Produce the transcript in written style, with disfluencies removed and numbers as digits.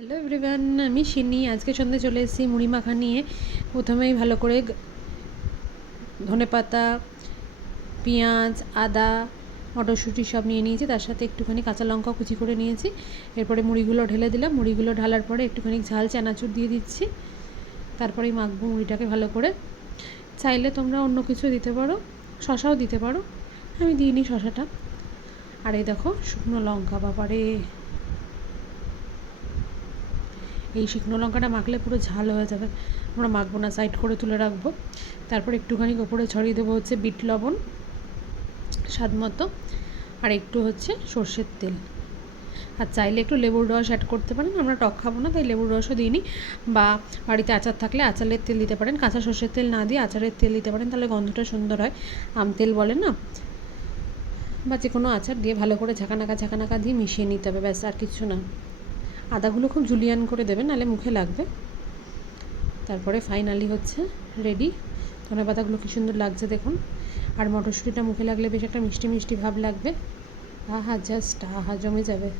Hello everyone, আমি শিনি। আজকে সন্ধ্যে চলে এসেছি মুড়ি মাখা নিয়ে। প্রথমেই ভালো করে ধনেপাতা, পেঁয়াজ, আদা, মটরশুঁটি সব নিয়ে নিয়েছি। তার সাথে একটুখানি কাঁচা লঙ্কা কুচি করে নিয়েছি। এরপরে মুড়িগুলো ঢেলে দিলাম। মুড়িগুলো ঢালার পরে একটুখানি ঝাল চানাচুর দিয়ে দিচ্ছি। তারপরেই মাখবো মুড়িটাকে ভালো করে। চাইলে তোমরা অন্য কিছু দিতে পারো, শশাও দিতে পারো, আমি দিইনি শশাটা। আর এই দেখো শুকনো লঙ্কা, বাবারে এই শুকনো লঙ্কাটা মাখলে পুরো ঝাল হয়ে যাবে। আমরা মাখবো না, সাইড করে তুলে রাখবো। তারপর একটুখানি ওপরে ছড়িয়ে দেবো হচ্ছে বিট লবণ স্বাদ মতো, আর একটু হচ্ছে সর্ষের তেল। আর চাইলে একটু লেবুর রস অ্যাড করতে পারেন। আমরা টক খাবো না, তাই লেবুর রসও দিইনি। বা বাড়িতে আচার থাকলে আচারের তেল দিতে পারেন। কাঁচা সর্ষের তেল না দিয়ে আচারের তেল দিতে পারেন, তাহলে গন্ধটা সুন্দর হয়। আম তেল বলে না, বা যে কোনো আচার দিয়ে ভালো করে ঝাঁকানাকা দিয়ে মিশিয়ে নিতে হবে, ব্যাস, আর কিছু না। আদাগুলো খুব জুলিয়ান করে দেবেন, নাহলে মুখে লাগবে। তারপরে ফাইনালি হচ্ছে রেডি। ধনেপাতাগুলো কী সুন্দর লাগছে দেখুন। আর মটরশুঁটিটা মুখে লাগলে বেশ একটা মিষ্টি মিষ্টি ভাব লাগবে। আহা, জাস্ট আহা, জমে যাবে।